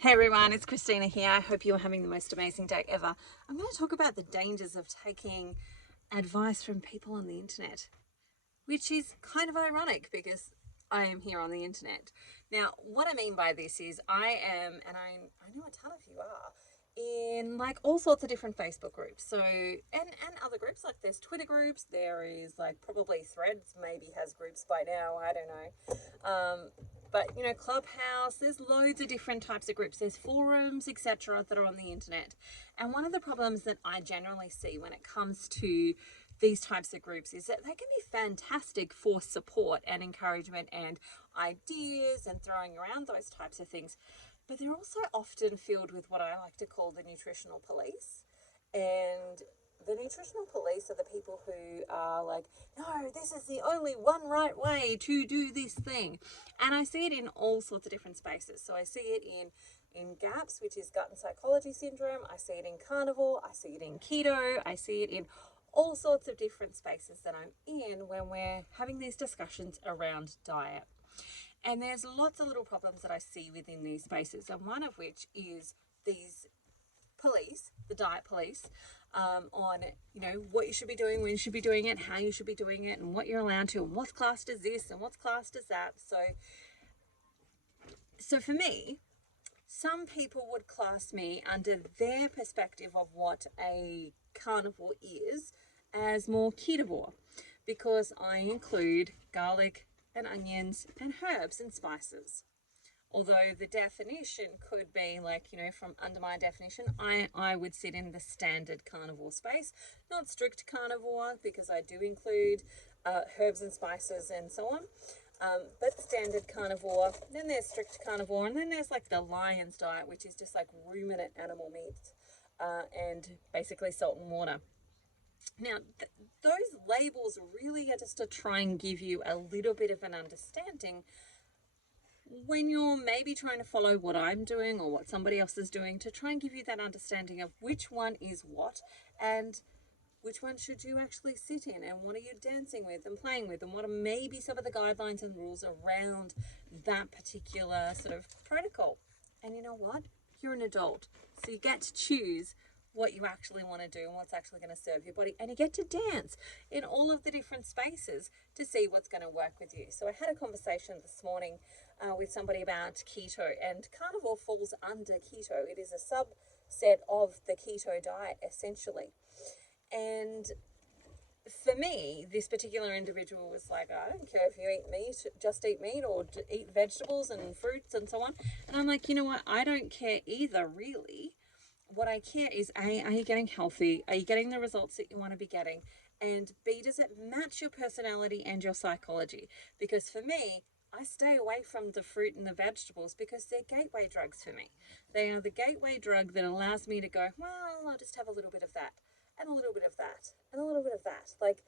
Hey everyone, it's Christina here. I hope you're having the most amazing day ever. I'm going to talk about the dangers of taking advice from people on the internet, which is kind of ironic because I am here on the internet. Now, what I mean by this is I am, and I know a ton of you are, in like all sorts of different Facebook groups. So, and other groups, like there's Twitter groups, there is like probably Threads, maybe has groups by now, I don't know. But you know, Clubhouse, there's loads of different types of groups. There's forums, etc., that are on the internet. And one of the problems that I generally see when it comes to these types of groups is that they can be fantastic for support and encouragement and ideas and throwing around those types of things. But they're also often filled with what I like to call the nutritional police. And the nutritional police are the people who are like, no, this is the only one right way to do this thing. And I see it in all sorts of different spaces. So I see it in GAPS, which is gut and psychology syndrome. I see it in carnivore. I see it in keto. I see it in all sorts of different spaces that I'm in when we're having these discussions around diet. And there's lots of little problems that I see within these spaces, and one of which is these police, the diet police, on what you should be doing, when you should be doing it, how you should be doing it, and what you're allowed to, and what's classed as this and what's classed as that. So for me, some people would class me under their perspective of what a carnivore is as more ketovore, because I include garlic and onions and herbs and spices. Although the definition could be like, from under my definition, I would sit in the standard carnivore space, not strict carnivore, because I do include herbs and spices and so on. But standard carnivore, then there's strict carnivore, and then there's like the lion's diet, which is just like ruminant animal meat and basically salt and water. Now, those labels really are just to try and give you a little bit of an understanding when you're maybe trying to follow what I'm doing or what somebody else is doing, to try and give you that understanding of which one is what and which one should you actually sit in, and what are you dancing with and playing with, and what are maybe some of the guidelines and rules around that particular sort of protocol. And you know what? You're an adult, so you get to choose what you actually want to do and what's actually going to serve your body, and you get to dance in all of the different spaces to see what's going to work with you. So I had a conversation this morning with somebody about keto, and carnivore falls under keto. It is a subset of the keto diet essentially. And for me, this particular individual was like, I don't care if you eat meat, just eat meat, or eat vegetables and fruits and so on. And I'm like, you know what? I don't care either, really. What I care is A, are you getting healthy? Are you getting the results that you want to be getting? And B, does it match your personality and your psychology? Because for me, I stay away from the fruit and the vegetables because they're gateway drugs for me. They are the gateway drug that allows me to go, well, I'll just have a little bit of that, and a little bit of that, and a little bit of that. Like,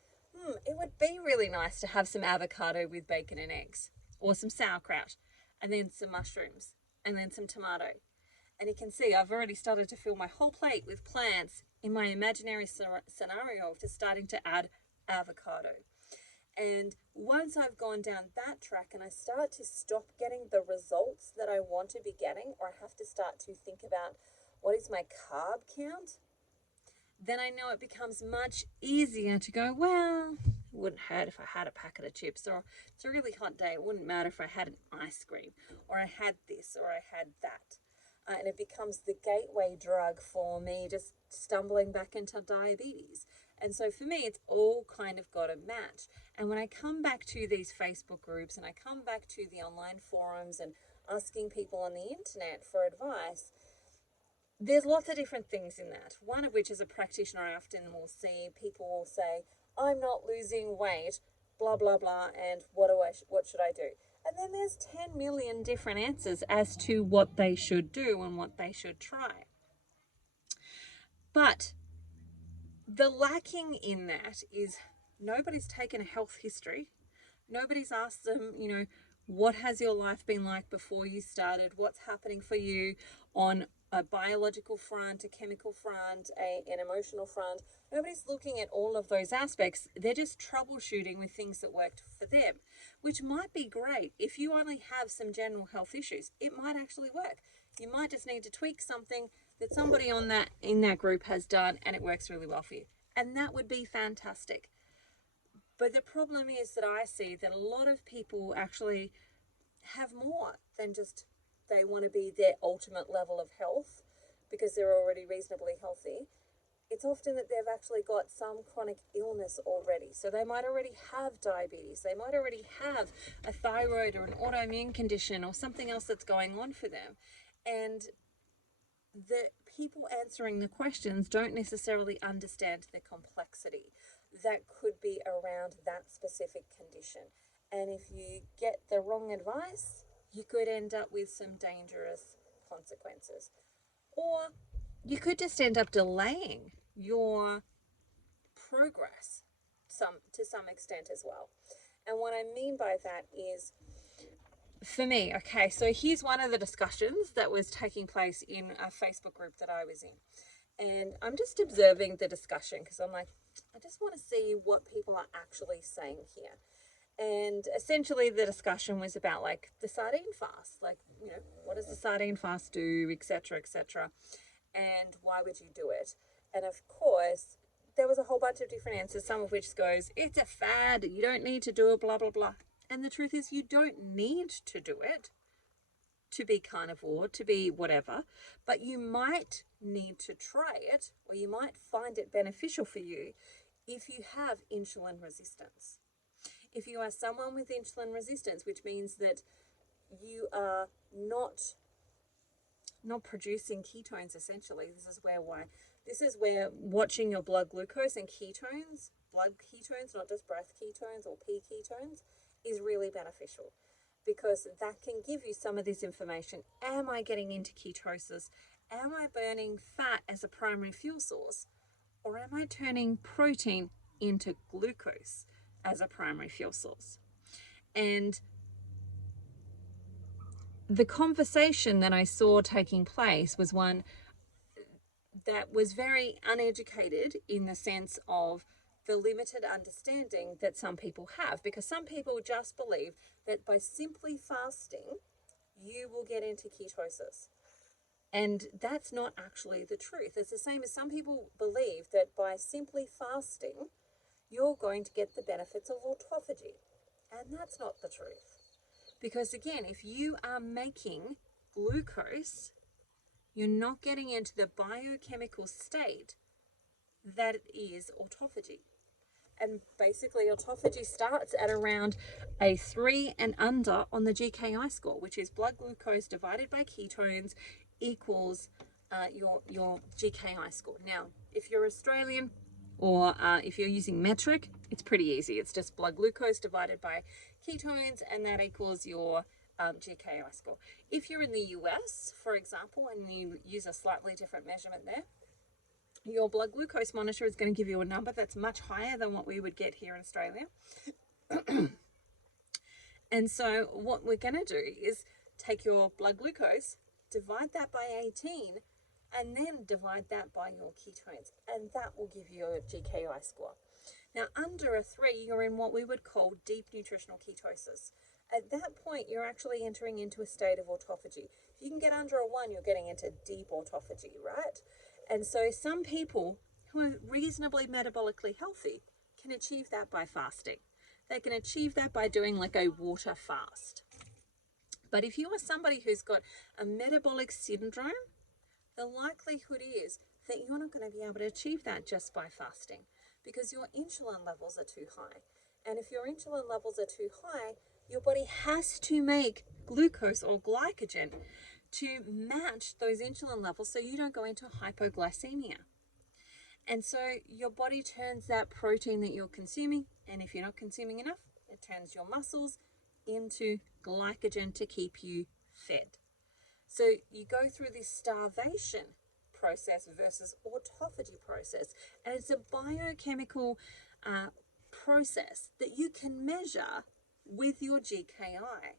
it would be really nice to have some avocado with bacon and eggs, or some sauerkraut, and then some mushrooms, and then some tomato. And you can see I've already started to fill my whole plate with plants in my imaginary scenario of just starting to add avocado. And once I've gone down that track and I start to stop getting the results that I want to be getting, or I have to start to think about what is my carb count, then I know it becomes much easier to go, well, it wouldn't hurt if I had a packet of chips, or it's a really hot day, it wouldn't matter if I had an ice cream, or I had this, or I had that. And it becomes the gateway drug for me just stumbling back into diabetes. And so for me, it's all kind of got to match. And when I come back to these Facebook groups and I come back to the online forums and asking people on the internet for advice, there's lots of different things in that. One of which, as a practitioner, I often will see people will say, I'm not losing weight, blah, blah, blah, and what should I do? And then there's 10 million different answers as to what they should do and what they should try. But the lacking in that is nobody's taken a health history. Nobody's asked them, what has your life been like before you started? What's happening for you on a biological front, a chemical front, an emotional front. Nobody's looking at all of those aspects. They're just troubleshooting with things that worked for them, which might be great. If you only have some general health issues, it might actually work. You might just need to tweak something that somebody in that group has done, and it works really well for you. And that would be fantastic. But the problem is that I see that a lot of people actually have more than just they want to be their ultimate level of health because they're already reasonably healthy. It's often that they've actually got some chronic illness already. So they might already have diabetes. They might already have a thyroid or an autoimmune condition or something else that's going on for them. And the people answering the questions don't necessarily understand the complexity that could be around that specific condition. And if you get the wrong advice, you could end up with some dangerous consequences. Or you could just end up delaying your progress to some extent as well. And what I mean by that is, for me, okay, so here's one of the discussions that was taking place in a Facebook group that I was in. And I'm just observing the discussion because I'm like, I just want to see what people are actually saying here. And essentially the discussion was about like the sardine fast, like, you know, what does the sardine fast do, etc., etc., and why would you do it? And of course, there was a whole bunch of different answers, some of which goes, it's a fad, you don't need to do it, blah, blah, blah. And the truth is you don't need to do it to be carnivore, to be whatever, but you might need to try it, or you might find it beneficial for you if you have insulin resistance. If you are someone with insulin resistance, which means that you are not producing ketones, essentially, this is where watching your blood glucose and blood ketones, not just breath ketones or pee ketones, is really beneficial, because that can give you some of this information. Am I getting into ketosis? Am I burning fat as a primary fuel source? Or am I turning protein into glucose as a primary fuel source? And the conversation that I saw taking place was one that was very uneducated in the sense of the limited understanding that some people have, because some people just believe that by simply fasting, you will get into ketosis. And that's not actually the truth. It's the same as some people believe that by simply fasting, you're going to get the benefits of autophagy. And that's not the truth. Because again, if you are making glucose, you're not getting into the biochemical state that is autophagy. And basically autophagy starts at around a 3 and under on the GKI score, which is blood glucose divided by ketones equals your GKI score. Now, if you're Australian or if you're using metric, it's pretty easy. It's just blood glucose divided by ketones, and that equals your GKI score. If you're in the US, for example, and you use a slightly different measurement there, your blood glucose monitor is going to give you a number that's much higher than what we would get here in Australia. And so what we're going to do is take your blood glucose, divide that by 18, and then divide that by your ketones, and that will give you a GKI score. Now, under a 3, you're in what we would call deep nutritional ketosis. At that point, you're actually entering into a state of autophagy. If you can get under a 1, you're getting into deep autophagy, right? And so some people who are reasonably metabolically healthy can achieve that by fasting. They can achieve that by doing like a water fast. But if you are somebody who's got a metabolic syndrome, the likelihood is that you're not going to be able to achieve that just by fasting, because your insulin levels are too high. And if your insulin levels are too high, your body has to make glucose or glycogen to match those insulin levels so you don't go into hypoglycemia. And so your body turns that protein that you're consuming, and if you're not consuming enough, it turns your muscles into glycogen to keep you fed. So you go through this starvation process versus autophagy process, and it's a biochemical process that you can measure with your GKI.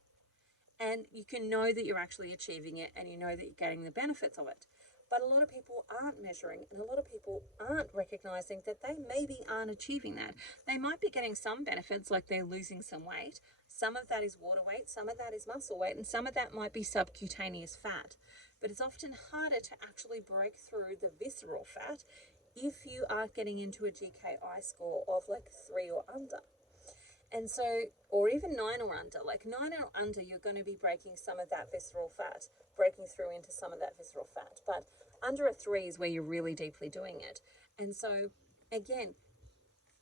And you can know that you're actually achieving it, and you know that you're getting the benefits of it. But a lot of people aren't measuring, and a lot of people aren't recognizing that they maybe aren't achieving that. They might be getting some benefits, like they're losing some weight. Some of that is water weight, some of that is muscle weight, and some of that might be subcutaneous fat. But it's often harder to actually break through the visceral fat if you are getting into a GKI score of like 3 or under. And so, or even 9 or under, like 9 or under, you're going to be breaking some of that visceral fat, breaking through into some of that visceral fat. But under a 3 is where you're really deeply doing it. And so, again,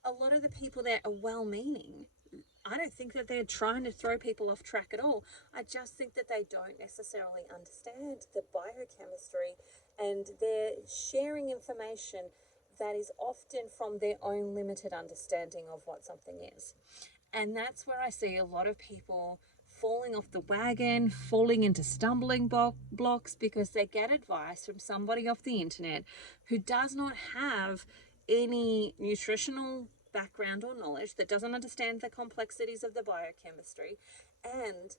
a lot of the people there are well-meaning. I don't think that they're trying to throw people off track at all. I just think that they don't necessarily understand the biochemistry, and they're sharing information that is often from their own limited understanding of what something is. And that's where I see a lot of people falling off the wagon, falling into stumbling blocks because they get advice from somebody off the internet who does not have any nutritional background or knowledge, that doesn't understand the complexities of the biochemistry, and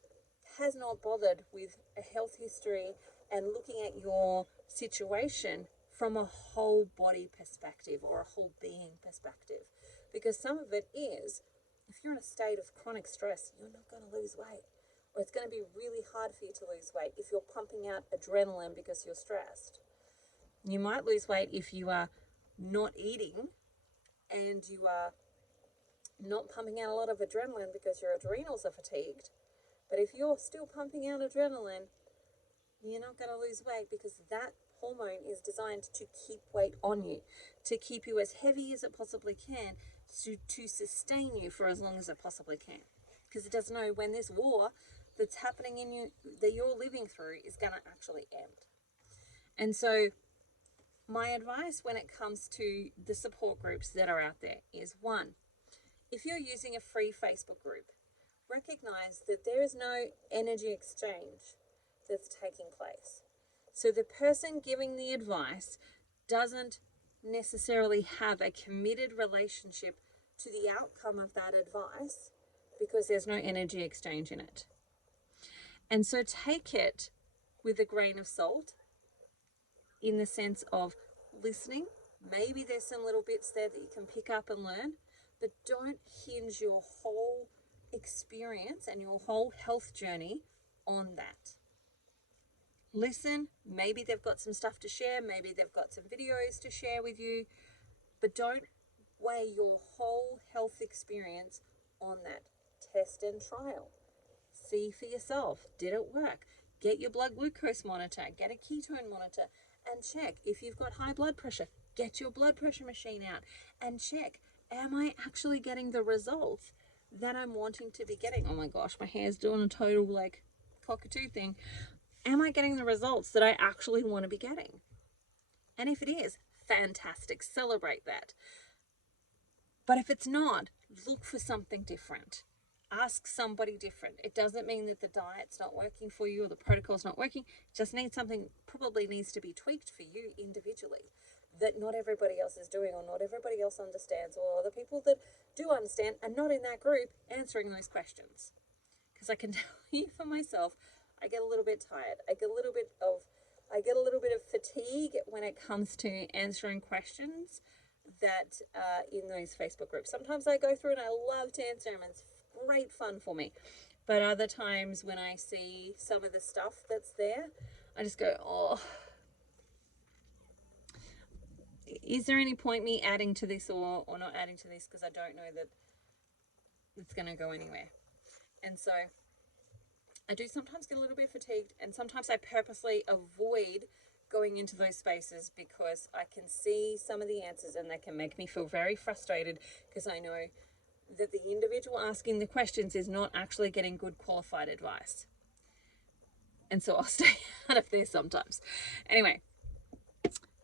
has not bothered with a health history and looking at your situation from a whole body perspective or a whole being perspective. Because some of it is, if you're in a state of chronic stress, you're not going to lose weight. Or it's going to be really hard for you to lose weight if you're pumping out adrenaline because you're stressed. You might lose weight if you are not eating and you are not pumping out a lot of adrenaline because your adrenals are fatigued. But if you're still pumping out adrenaline, you're not going to lose weight, because that hormone is designed to keep weight on you, to keep you as heavy as it possibly can, to sustain you for as long as it possibly can. Because it doesn't know when this war that's happening in you, that you're living through, is going to actually end. And so my advice when it comes to the support groups that are out there is, 1, if you're using a free Facebook group, recognize that there is no energy exchange that's taking place. So the person giving the advice doesn't necessarily have a committed relationship to the outcome of that advice, because there's no energy exchange in it. And so take it with a grain of salt, in the sense of listening. Maybe there's some little bits there that you can pick up and learn, but don't hinge your whole experience and your whole health journey on that. Listen, maybe they've got some stuff to share, maybe they've got some videos to share with you, but don't weigh your whole health experience on that. Test and trial. See for yourself, did it work? Get your blood glucose monitor, get a ketone monitor, and check. If you've got high blood pressure, get your blood pressure machine out and check, am I actually getting the results that I'm wanting to be getting? Oh my gosh, my hair's doing a total like cockatoo thing. Am I getting the results that I actually want to be getting? And if it is, fantastic, celebrate that. But if it's not, look for something different. Ask somebody different. It doesn't mean that the diet's not working for you or the protocol's not working. It just needs something, probably needs to be tweaked for you individually, that not everybody else is doing, or not everybody else understands, or the people that do understand are not in that group answering those questions. Because I can tell you for myself, I get a little bit tired. I get a little bit of fatigue when it comes to answering questions that in those Facebook groups. Sometimes I go through and I love to answer them. It's great fun for me. But other times when I see some of the stuff that's there, I just go, oh, is there any point me adding to this or not adding to this, because I don't know that it's going to go anywhere. And so I do sometimes get a little bit fatigued, and sometimes I purposely avoid going into those spaces because I can see some of the answers and they can make me feel very frustrated, because I know that the individual asking the questions is not actually getting good qualified advice. And so I'll stay out of there sometimes. Anyway,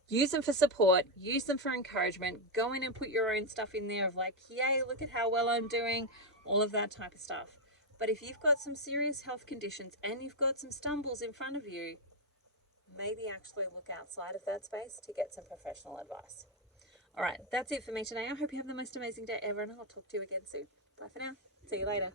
use them for support, use them for encouragement, go in and put your own stuff in there of like, yay, look at how well I'm doing, all of that type of stuff. But if you've got some serious health conditions and you've got some stumbles in front of you, maybe actually look outside of that space to get some professional advice. All right, that's it for me today. I hope you have the most amazing day ever, and I'll talk to you again soon. Bye for now. See you later.